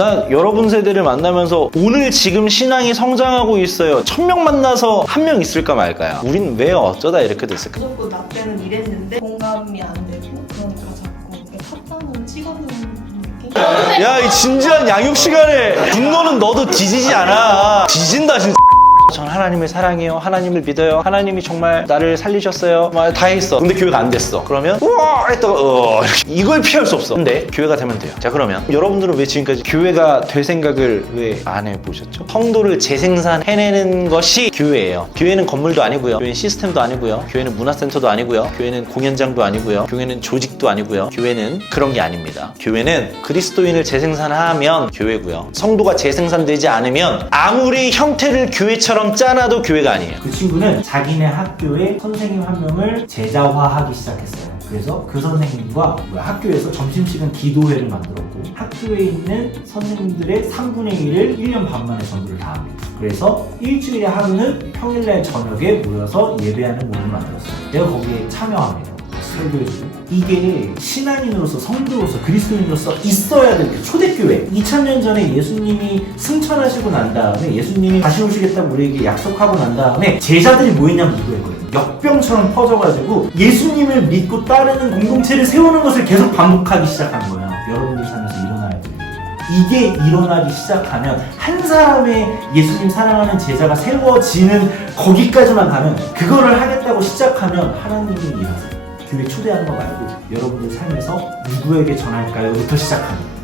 나 여러분 세대를 만나면서 오늘 지금 신앙이 성장하고 있어요. 1000명 만나서 1명 있을까 말까요? 우린 왜 어쩌다 이렇게 됐을까? 무조건 나 때는 이랬는데 공감이 안 되고 그러니까 자꾸 이렇게 탓하는 찍어주는 느낌? 야, 이 진지한 양육 시간에 분노는 너도 뒤지지 않아. 뒤진다 진짜. 전 하나님을 사랑해요. 하나님을 믿어요. 하나님이 정말 나를 살리셨어요. 막 다 했어. 근데 교회가 안 됐어. 그러면 우와 했다가 이걸 피할 수 없어. 근데 교회가 되면 돼요. 자, 그러면 여러분들은 왜 지금까지 교회가 될 생각을 왜 안 해보셨죠? 성도를 재생산해내는 것이 교회예요. 교회는 건물도 아니고요. 교회는 시스템도 아니고요. 교회는 문화센터도 아니고요. 교회는 공연장도 아니고요. 교회는 조직도 아니고요. 교회는 그런 게 아닙니다. 교회는 그리스도인을 재생산하면 교회고요. 성도가 재생산되지 않으면 아무리 형태를 교회처럼 짜놔도 교회가 아니에요. 그 친구는 자기네 학교에 선생님 한 명을 제자화하기 시작했어요. 그래서 그 선생님과 학교에서 점심시간 기도회를 만들었고 학교에 있는 선생님들의 3분의 1을 1년 반 만에 전도를 다 합니다. 그래서 일주일에 하루는 평일날 저녁에 모여서 예배하는 모임을 만들었어요. 내가 거기에 참여합니다. 설교해주고 이게 신앙인으로서 성도로서 그리스도인으로서 있어야 될 그 초대교회 2000년 전에 예수님이 승천하시고 난 다음에 예수님이 다시 오시겠다고 우리에게 약속하고 난 다음에 제자들이 모이냐면 이거였거든요. 역병처럼 퍼져가지고 예수님을 믿고 따르는 공동체를 세우는 것을 계속 반복하기 시작한 거예요. 여러분들 삶에서 일어나야 돼요. 이게 일어나기 시작하면 한 사람의 예수님 사랑하는 제자가 세워지는 거기까지만 가면 그거를 하겠다고 시작하면 하나님이 일하세요. 교회 초대하는 거 말고 여러분들 삶에서 누구에게 전할까요?부터 시작합니다.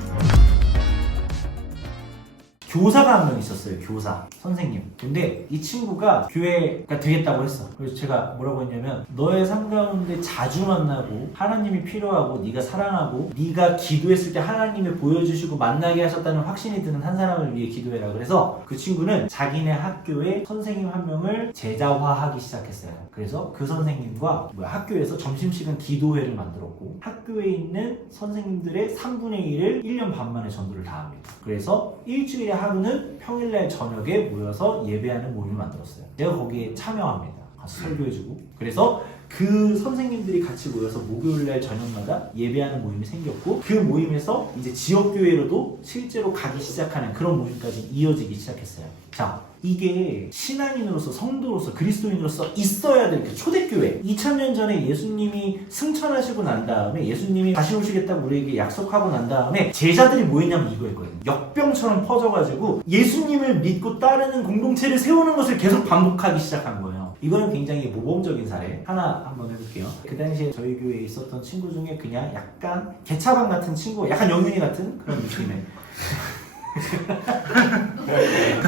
교사가 한 명 있었어요. 교사 선생님. 근데 이 친구가 교회가 되겠다고 했어. 그래서 제가 뭐라고 했냐면 너의 삶 가운데 자주 만나고 하나님이 필요하고 네가 사랑하고 네가 기도했을 때 하나님이 보여주시고 만나게 하셨다는 확신이 드는 한 사람을 위해 기도해라. 그래서 그 친구는 자기네 학교에 선생님 한 명을 제자화하기 시작했어요. 그래서 그 선생님과 학교에서 점심시간 기도회를 만들었고 학교에 있는 선생님들의 3분의 1을 1년 반 만에 전도를 다 합니다. 그래서 일주일에 하루는 평일날 저녁에 모여서 예배하는 모임을 만들었어요. 내가 거기에 참여합니다. 가서 설교해주고 그래서 그 선생님들이 같이 모여서 목요일날 저녁마다 예배하는 모임이 생겼고 그 모임에서 이제 지역교회로도 실제로 가기 시작하는 그런 모임까지 이어지기 시작했어요. 자, 이게 신앙인으로서 성도로서 그리스도인으로서 있어야 될 그 초대교회 2000년 전에 예수님이 승천하시고 난 다음에 예수님이 다시 오시겠다고 우리에게 약속하고 난 다음에 제자들이 뭐했냐면 이거였거든요. 역병처럼 퍼져가지고 예수님을 믿고 따르는 공동체를 세우는 것을 계속 반복하기 시작한 거예요. 이거는 굉장히 모범적인 사례 하나 한번 해볼게요. 그 당시에 저희 교회에 있었던 친구 중에 그냥 약간 개차반 같은 친구, 약간 영윤이 같은 그런 느낌의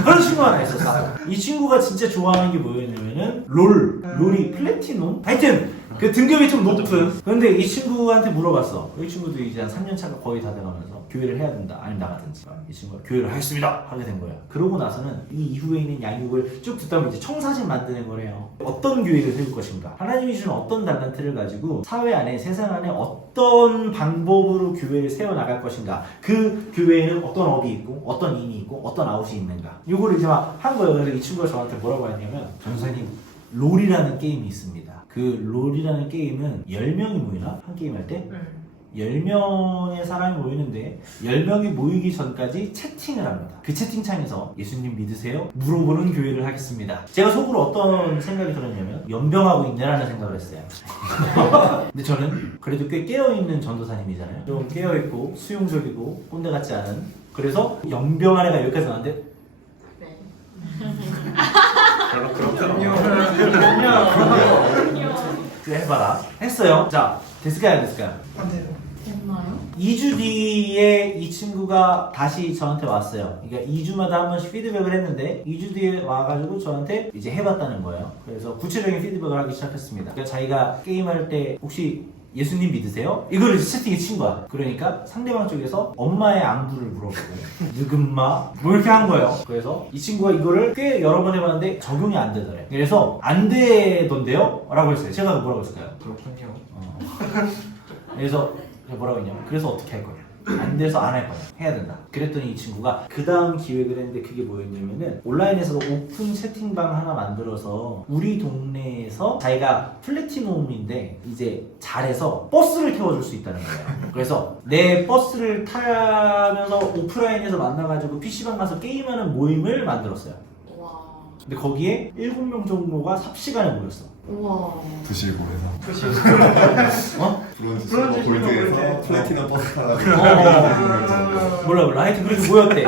그런 친구 하나 있었어. 이 친구가 진짜 좋아하는 게 뭐였냐면은 롤이 플래티넘? 하여튼 그 등급이 좀 높은. 그런데 이 친구한테 물어봤어. 이 친구도 이제 한 3년 차가 거의 다 돼가면서 교회를 해야 된다 아니면 나가든지. 이 친구가 교회를 하겠습니다 하게 된 거야. 그러고 나서는 이 이후에 있는 양육을 쭉 듣다 보면 이제 청사진 만드는 거래요. 어떤 교회를 세울 것인가, 하나님이 주신 어떤 달란트를 가지고 사회 안에 세상 안에 어떤 방법으로 교회를 세워나갈 것인가, 그 교회에는 어떤 업이 있고 어떤 인이 있고 어떤 아웃이 있는가, 요거를 이제 막 한 거예요. 그래서 이 친구가 저한테 뭐라고 했냐면 전사님 롤이라는 게임이 있습니다. 그 롤이라는 게임은 10명이 모이나? 한 게임 할 때? 10명의 사람이 모이는데 10명이 모이기 전까지 채팅을 합니다. 그 채팅창에서 예수님 믿으세요? 물어보는 교회를 하겠습니다. 제가 속으로 어떤 생각이 들었냐면 연병하고 있네라는 생각을 했어요. 근데 저는 그래도 꽤 깨어있는 전도사님이잖아요. 좀 깨어있고 수용적이고 꼰대 같지 않은, 그래서 연병한 애가 여기까지 나왔는데 그렇군요. 그래 해봐라. 했어요. 자, 됐을까요? 안 돼요. 됐나요? 2주 뒤에 이 친구가 다시 저한테 왔어요. 그러니까 2주마다 한 번씩 피드백을 했는데 2주 뒤에 와가지고 저한테 이제 해봤다는 거예요. 그래서 구체적인 피드백을 하기 시작했습니다. 그러니까 자기가 게임할 때 혹시 예수님 믿으세요? 이거를 채팅에 친 거야. 그러니까 상대방 쪽에서 엄마의 안부를 물어보고 느금마 뭐 이렇게 한 거예요. 그래서 이 친구가 이거를 꽤 여러 번 해봤는데 적용이 안 되더래. 그래서 안 되던데요? 라고 했어요. 제가 뭐라고 했을까요? 그렇군요. 그래서 뭐라고 했냐면 그래서 어떻게 할 거냐. 안 돼서 안 할 거야. 해야 된다. 그랬더니 이 친구가 그 다음 기획을 했는데 그게 뭐였냐면은 온라인에서도 오픈 채팅방 하나 만들어서 우리 동네에서 자기가 플래티넘인데 이제 잘해서 버스를 태워줄 수 있다는 거예요. 그래서 내 버스를 타면서 오프라인에서 만나가지고 PC방 가서 게임하는 모임을 만들었어요. 와. 근데 거기에 7명 정도가 삽시간에 모였어. 우와. 부실고에서 어? 브론즈 골드에서 플래티넘 버스 타라고 몰라 하여튼 그렇게 모였대.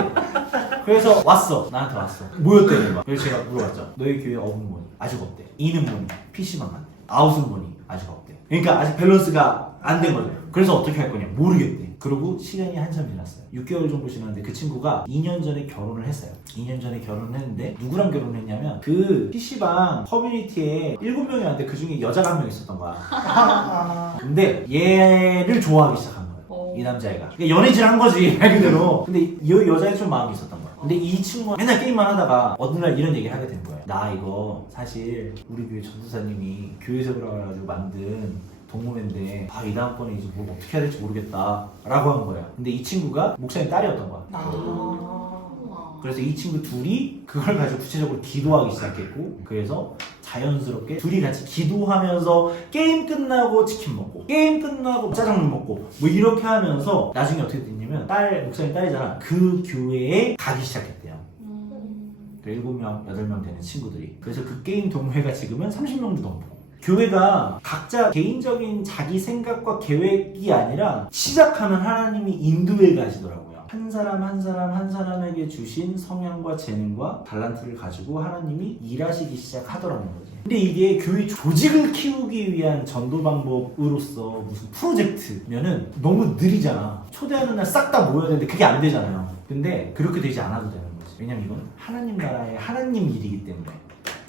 그래서 왔어. 나한테 왔어. 모였대. 막. 그래서 제가 물어봤죠. 너희 교회 어분 뭐니? 아직 없대. 이는 뭐니? PC방 간대. 아웃은 뭐니? 아직 없대. 그러니까 아직 밸런스가 안 된 거죠. 그래서 어떻게 할 거냐? 모르겠대. 그리고 시간이 한참 지났어요. 6개월 정도 지났는데 그 친구가 2년 전에 결혼을 했어요. 2년 전에 결혼을 했는데 누구랑 결혼했냐면 그 PC방 커뮤니티에 7명이 왔는데 그 중에 여자가 1명 있었던 거야. 근데 얘를 좋아하기 시작한 거예요. 이 남자애가. 그러니까 연애질 한 거지 말 그대로. 근데 이 여자애 좀 마음이 있었던 거야. 근데 이 친구가 맨날 게임만 하다가 어느 날 이런 얘기를 하게 된 거예요. 나 이거 사실 우리 교회 전도사님이 교회 세우라고 해가지고 만든 동호회인데 이 다음번에 이제 뭘 어떻게 해야 될지 모르겠다 라고 한 거야. 근데 이 친구가 목사님 딸이었던 거야. 그래서 이 친구 둘이 그걸 가지고 구체적으로 기도하기 시작했고, 그래서 자연스럽게 둘이 같이 기도하면서 게임 끝나고 치킨 먹고 게임 끝나고 짜장면 먹고 뭐 이렇게 하면서 나중에 어떻게 됐냐면 목사님 딸이잖아. 그 교회에 가기 시작했대요. 7명, 8명 되는 친구들이. 그래서 그 게임 동호회가 지금은 30명도 넘고, 교회가 각자 개인적인 자기 생각과 계획이 아니라 시작하면 하나님이 인도해 가시더라고요. 한 사람 한 사람에게 주신 성향과 재능과 달란트를 가지고 하나님이 일하시기 시작하더라는 거지. 근데 이게 교회 조직을 키우기 위한 전도 방법으로서 무슨 프로젝트면은 너무 느리잖아. 초대하는 날 싹 다 모여야 되는데 그게 안 되잖아요. 근데 그렇게 되지 않아도 되는 거지. 왜냐면 이건 하나님 나라의 하나님 일이기 때문에.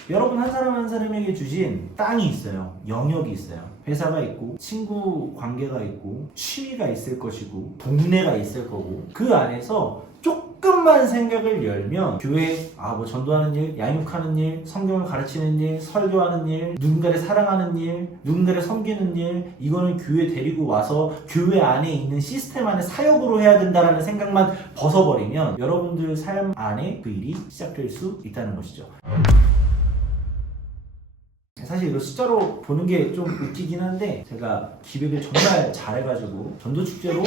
여러분 한 사람 한 사람에게 주신 땅이 있어요. 영역이 있어요. 회사가 있고 친구 관계가 있고 취미가 있을 것이고 동네가 있을 거고, 그 안에서 조금만 생각을 열면 교회 뭐 전도하는 일, 양육하는 일, 성경을 가르치는 일, 설교하는 일, 누군가를 사랑하는 일, 누군가를 섬기는 일, 이거는 교회 데리고 와서 교회 안에 있는 시스템 안에 사역으로 해야 된다는 생각만 벗어버리면 여러분들 삶 안에 그 일이 시작될 수 있다는 것이죠. 사실 이거 숫자로 보는 게 좀 웃기긴 한데, 제가 기획을 정말 잘해가지고 전도축제로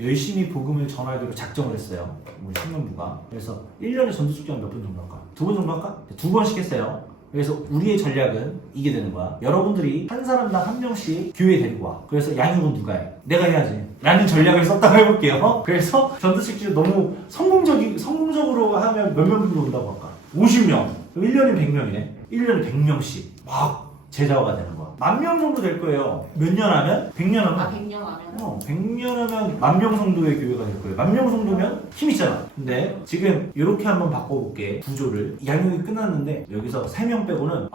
열심히 복음을 전하기로 작정을 했어요, 우리 신명부가. 그래서 1년에 전도축제는 몇 번 정도 할까? 2번 정도 할까? 2번씩 했어요. 그래서 우리의 전략은 이게 되는 거야. 여러분들이 한 사람당 한 명씩 교회에 데리고 와. 그래서 양육은 누가 해? 내가 해야지 라는 전략을 썼다고 해볼게요. 그래서 전도축제 너무 성공적으로 하면 몇 명 정도 온다고 할까? 50명. 그럼 1년에 100명이네. 1년에 100명씩 막 제자화가 되는 거야. 10,000명 정도 될 거예요. 몇 년 하면? 100년 하면? 100년 하면? 100년 하면 10,000명 정도의 교회가 될 거예요. 10,000명 정도면 힘 있잖아. 근데 지금 이렇게 한번 바꿔볼게. 구조를. 양육이 끝났는데 여기서 3명 빼고는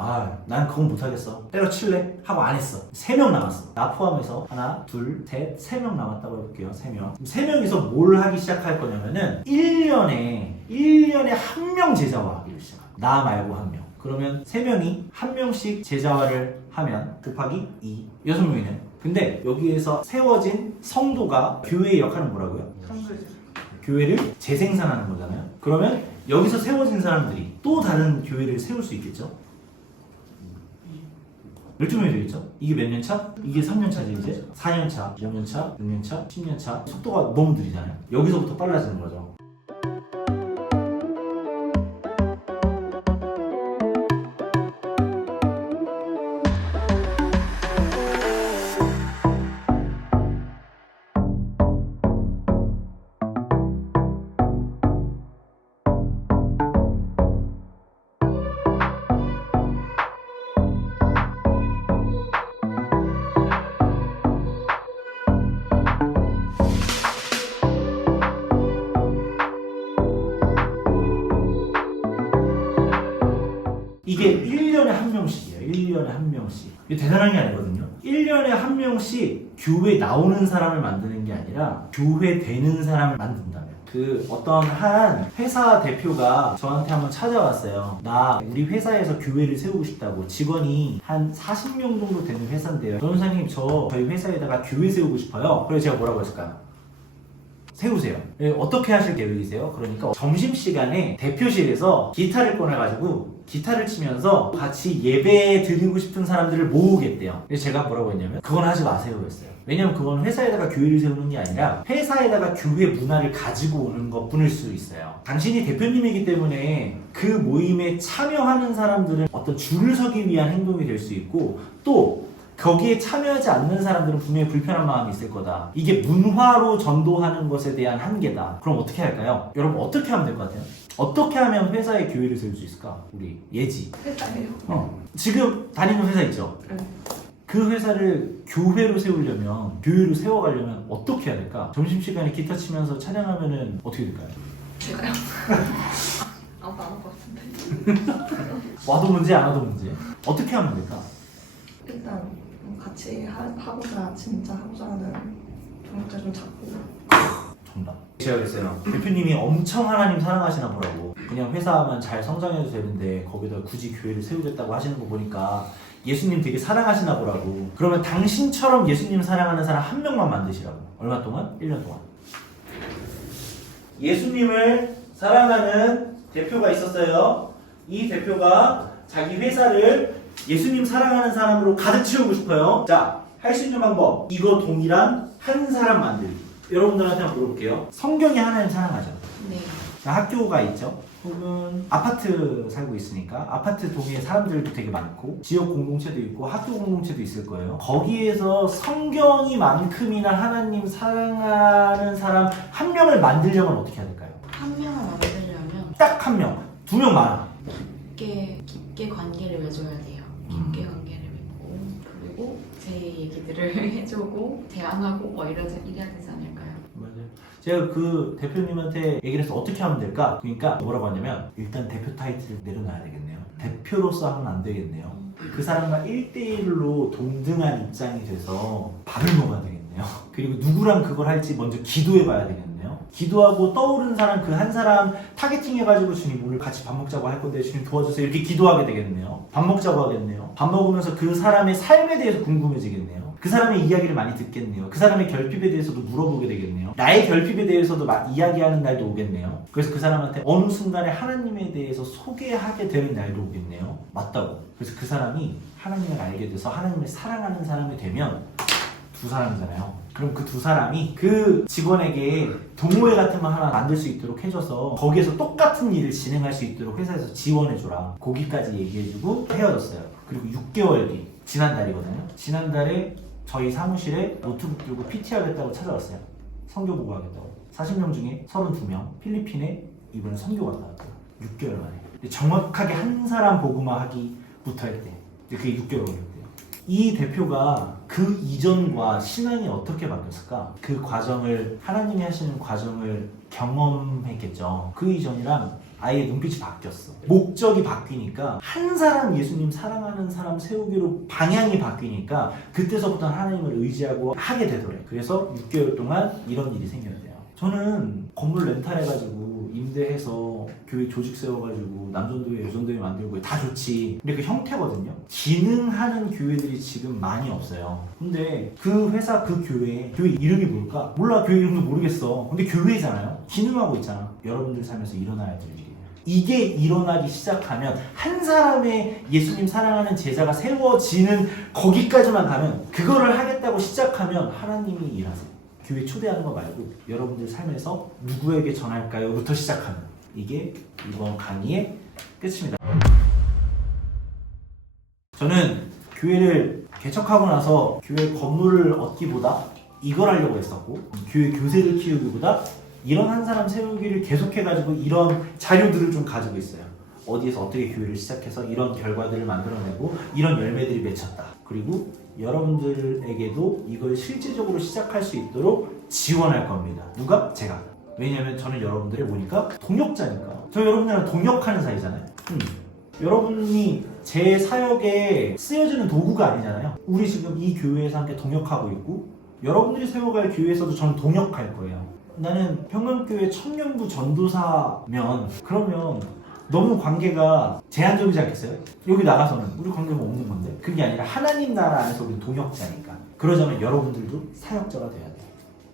난 그건 못하겠어, 때려칠래? 하고 안 했어. 3명 남았어. 나 포함해서 하나, 둘, 셋, 3명 남았다고 해볼게요. 3명. 3명이서 뭘 하기 시작할 거냐면은 1년에 1명 제자화 하기를 시작해. 나 말고 1명. 그러면 3명이 1명씩 제자화를 하면 곱하기 2, 6명이네. 근데 여기에서 세워진 성도가 교회의 역할은 뭐라고요? 교회를 재생산하는 거잖아요. 그러면 여기서 세워진 사람들이 또 다른 교회를 세울 수 있겠죠? 12명이 되겠죠? 이게 몇 년 차? 이게 3년 차지 이제? 4년 차, 5년 차, 6년 차, 10년 차. 속도가 너무 느리잖아요. 여기서부터 빨라지는 거죠. 이게 1년에 1명씩이에요. 1년에 1명씩. 이게 대단한 게 아니거든요. 1년에 1명씩 교회 나오는 사람을 만드는 게 아니라 교회 되는 사람을 만든다면. 그 어떤 한 회사 대표가 저한테 한번 찾아왔어요. 우리 회사에서 교회를 세우고 싶다고. 직원이 한 40명 정도 되는 회사인데요. 변호사님 저희 회사에다가 교회 세우고 싶어요. 그래서 제가 뭐라고 했을까요? 세우세요. 어떻게 하실 계획이세요? 그러니까 점심시간에 대표실에서 기타를 꺼내가지고 기타를 치면서 같이 예배 드리고 싶은 사람들을 모으겠대요. 그래서 제가 뭐라고 했냐면 그건 하지 마세요 했어요. 왜냐면 그건 회사에다가 교회를 세우는 게 아니라 회사에다가 교회 문화를 가지고 오는 것 뿐일 수 있어요. 당신이 대표님이기 때문에 그 모임에 참여하는 사람들은 어떤 줄을 서기 위한 행동이 될 수 있고 또 거기에 참여하지 않는 사람들은 분명히 불편한 마음이 있을 거다. 이게 문화로 전도하는 것에 대한 한계다. 그럼 어떻게 할까요? 여러분 어떻게 하면 될 것 같아요? 어떻게 하면 회사에 교회를 세울 수 있을까? 우리 예지. 회사예요. 지금 다니는 회사 있죠? 그 회사를 교회로 세우려면, 교회로 세워가려면 어떻게 해야 될까? 점심시간에 기타 치면서 찬양하면은 어떻게 될까요? 제가요? 아무도 안 할 것 같은데. 와도 문제 안 와도 문제. 어떻게 하면 될까? 일단 같이 하고자 진짜 하고자 하는 동역자 좀 잡고. 정답. 제가 그랬어요. 대표님이 엄청 하나님 사랑하시나 보라고. 그냥 회사만 잘 성장해도 되는데 거기다 굳이 교회를 세우겠다고 하시는 거 보니까 예수님 되게 사랑하시나 보라고. 그러면 당신처럼 예수님 사랑하는 사람 한 명만 만드시라고. 얼마 동안? 1년 동안. 예수님을 사랑하는 대표가 있었어요. 이 대표가 자기 회사를 예수님 사랑하는 사람으로 가득 채우고 싶어요. 자, 할 수 있는 방법. 이거 동일한 한 사람 만들기. 여러분들한테 한번 물어볼게요. 성경이 하나님 사랑하죠? 네. 자, 학교가 있죠? 혹은 아파트 살고 있으니까 아파트 동에 사람들도 되게 많고 지역 공동체도 있고 학교 공동체도 있을 거예요. 거기에서 성경이만큼이나 하나님 사랑하는 사람 한 명을 만들려면 어떻게 해야 될까요? 한 명을 만들려면 딱 한 명. 2명 많아. 깊게 관계를 맺어야 돼요. 깊게 관계를 맺고 그리고 제 얘기들을 해주고 대안하고 뭐 이래야 되지 않을까요? 맞아요. 제가 그 대표님한테 얘기를 해서 어떻게 하면 될까? 그러니까 뭐라고 하냐면 일단 대표 타이틀을 내려놔야 되겠네요. 대표로서 하면 안 되겠네요. 그 사람과 1대1로 동등한 입장이 돼서 밥을 먹어야 되겠네요. 그리고 누구랑 그걸 할지 먼저 기도해 봐야 되겠네요. 기도하고 떠오른 사람 그 한 사람 타겟팅 해가지고 주님 오늘 같이 밥 먹자고 할 건데 주님 도와주세요 이렇게 기도하게 되겠네요. 밥 먹자고 하겠네요. 밥 먹으면서 그 사람의 삶에 대해서 궁금해지겠네요. 그 사람의 이야기를 많이 듣겠네요. 그 사람의 결핍에 대해서도 물어보게 되겠네요. 나의 결핍에 대해서도 이야기하는 날도 오겠네요. 그래서 그 사람한테 어느 순간에 하나님에 대해서 소개하게 되는 날도 오겠네요. 맞다고. 그래서 그 사람이 하나님을 알게 돼서 하나님을 사랑하는 사람이 되면 두 사람이잖아요. 그럼 그 두 사람이 그 직원에게 동호회 같은 거 하나 만들 수 있도록 해줘서 거기에서 똑같은 일을 진행할 수 있도록 회사에서 지원해줘라. 거기까지 얘기해주고 헤어졌어요. 그리고 6개월 뒤 지난달이거든요. 지난달에 저희 사무실에 노트북 들고 PT 하겠다고 찾아왔어요. 선교 보고 하겠다고. 40명 중에 32명 필리핀에 이번에 선교 갔다 왔대요. 6개월 만에. 정확하게 한 사람 보고만 하기부터 했대. 그게 6개월 걸렸대요. 이 대표가 그 이전과 신앙이 어떻게 바뀌었을까? 그 과정을 하나님이 하시는 과정을 경험했겠죠. 그 이전이랑 아예 눈빛이 바뀌었어. 목적이 바뀌니까 한 사람 예수님 사랑하는 사람 세우기로 방향이 바뀌니까 그때서부터 하나님을 의지하고 하게 되더래. 그래서 6개월 동안 이런 일이 생겼대요. 저는 건물 렌탈해가지고 임대해서 교회 조직 세워가지고 남전도회 여전도회 만들고 다 좋지. 근데 그 형태거든요. 기능하는 교회들이 지금 많이 없어요. 근데 그 회사 그 교회 이름이 뭘까? 몰라. 교회 이름도 모르겠어. 근데 교회잖아요. 기능하고 있잖아. 여러분들 삶에서 일어나야 될 일이에요. 이게 일어나기 시작하면 한 사람의 예수님 사랑하는 제자가 세워지는 거기까지만 가면 그거를 하겠다고 시작하면 하나님이 일하세요. 교회 초대하는 거 말고 여러분들 삶에서 누구에게 전할까요? 부터 시작하는 이게 이번 강의의 끝입니다. 저는 교회를 개척하고 나서 교회 건물을 얻기보다 이걸 하려고 했었고 교회 교세를 키우기보다 이런 한 사람 세우기를 계속해가지고 이런 자료들을 좀 가지고 있어요. 어디에서 어떻게 교회를 시작해서 이런 결과들을 만들어내고 이런 열매들이 맺혔다. 그리고 여러분들에게도 이걸 실제적으로 시작할 수 있도록 지원할 겁니다. 누가? 제가. 왜냐면 저는 여러분들이 보니까 동역자니까. 저 여러분들은 동역하는 사이잖아요. 여러분이 제 사역에 쓰여지는 도구가 아니잖아요. 우리 지금 이 교회에서 함께 동역하고 있고 여러분들이 세워갈 교회에서도 저는 동역할 거예요. 나는 평강교회 청년부 전도사면 그러면 너무 관계가 제한적이지 않겠어요? 여기 나가서는 우리 관계가 없는 건데 그게 아니라 하나님 나라 안에서 우리 동역자니까. 그러자면 여러분들도 사역자가 돼야 돼요.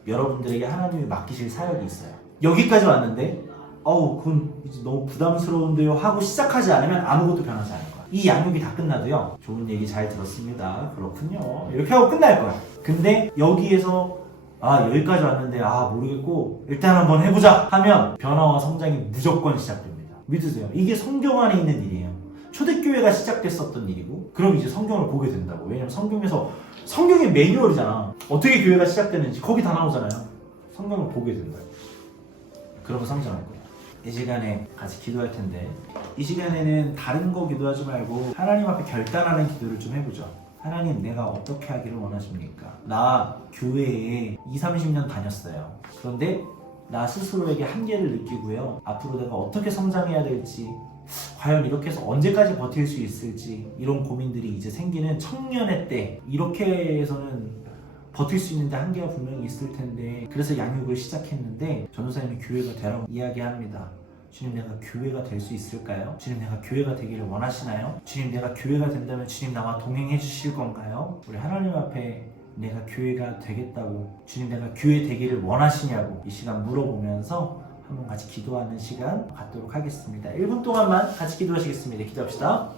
여러분들에게 하나님이 맡기실 사역이 있어요. 여기까지 왔는데 그건 이제 너무 부담스러운데요 하고 시작하지 않으면 아무것도 변하지 않을 거야. 이 양육이 다 끝나도요, 좋은 얘기 잘 들었습니다, 그렇군요, 이렇게 하고 끝날 거야. 근데 여기에서 여기까지 왔는데 모르겠고 일단 한번 해보자 하면 변화와 성장이 무조건 시작됩니다. 믿으세요. 이게 성경 안에 있는 일이에요. 초대교회가 시작됐었던 일이고, 그럼 이제 성경을 보게 된다고. 왜냐면 성경의 매뉴얼이잖아. 어떻게 교회가 시작되는지 거기 다 나오잖아요. 성경을 보게 된다. 그러면 성장할 거야. 이 시간에 같이 기도할 텐데, 이 시간에는 다른 거 기도하지 말고 하나님 앞에 결단하는 기도를 좀 해보죠. 하나님, 내가 어떻게 하기를 원하십니까? 나 교회에 20-30년 다녔어요. 그런데 나 스스로에게 한계를 느끼고요, 앞으로 내가 어떻게 성장해야 될지, 과연 이렇게 해서 언제까지 버틸 수 있을지, 이런 고민들이 이제 생기는 청년의 때, 이렇게 해서는 버틸 수 있는데 한계가 분명히 있을 텐데, 그래서 양육을 시작했는데 전도사님이 교회가 되라고 이야기합니다. 주님, 내가 교회가 될 수 있을까요? 주님, 내가 교회가 되기를 원하시나요? 주님, 내가 교회가 된다면 주님 나와 동행해 주실 건가요? 우리 하나님 앞에 내가 교회가 되겠다고, 주님 내가 교회 되기를 원하시냐고 이 시간 물어보면서 한번 같이 기도하는 시간 갖도록 하겠습니다. 1분 동안만 같이 기도하시겠습니다. 기도합시다.